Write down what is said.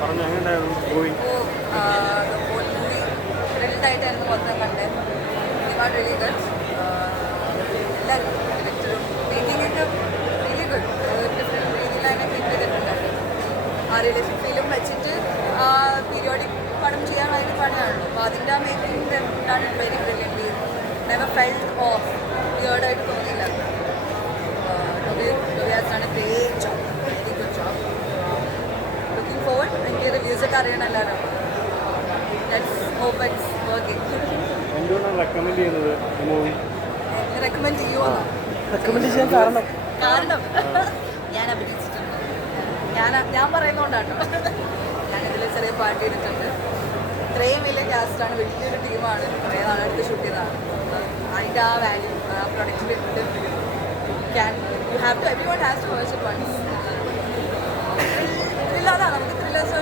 പറഞ്ഞു എങ്ങനെയുണ്ടായിരുന്നു മൂവി? ായിട്ടായിരുന്നു മൊത്തം കണ്ടത്. Really good. എല്ലാവരും ഡയറക്ടറും മേക്കിങ്ങൊക്കെ റിയലി ഗുഡ്. ഡിഫറെൻറ്റ് രീതിയിലാണ് ഫീൽ ചെയ്തിട്ടുണ്ടായിരുന്നു. ആ റിലേഷൻഷിപ്പിലും വെച്ചിട്ട് പീരിയോഡിക് പടം ചെയ്യാൻ ഭയങ്കര പണിയാണല്ലോ. അപ്പോൾ അതിൻ്റെ ആ മേക്കിങ്ങിൻ്റെ ആണ് very brilliant. Never felt off വിയേർഡായിട്ട് തോന്നിയില്ല. ടൊബിയാസാണ് great job, very good job. Looking forward. എനിക്ക് റിവ്യൂസൊക്കെ അറിയണം എല്ലാവരും. Let's hope it's working. എന്തുകൊണ്ടാണ് റെക്കമെൻഡ് ചെയ്യുന്നത് ഈ മൂവി? റെക്കമെൻഡ് ചെയ്യുമോ? റെക്കമെൻഡ് ചെയ്യാൻ കാരണം ഞാൻ അഭിനയിച്ചിട്ടുണ്ട്. ഞാൻ പറയുന്നതുകൊണ്ടാട്ടോ. ഞാനിതിൽ ചെറിയ പാർട്ട് ചെയ്തിട്ടുണ്ട്. ഇത്രയും വലിയ കാസ്റ്റാണ്, വലിയൊരു ടീമാണ്, കുറേ നാളെടുത്ത് ഷൂട്ട് ചെയ്തതാണ്. അതിൻ്റെ ആ വാല്യൂ ആ പ്രൊഡക്റ്റിലുണ്ട്. You have to every one has to watch it once. ത്രില്ലാതാണ്, നമുക്ക് ത്രില്ലേഴ്സ്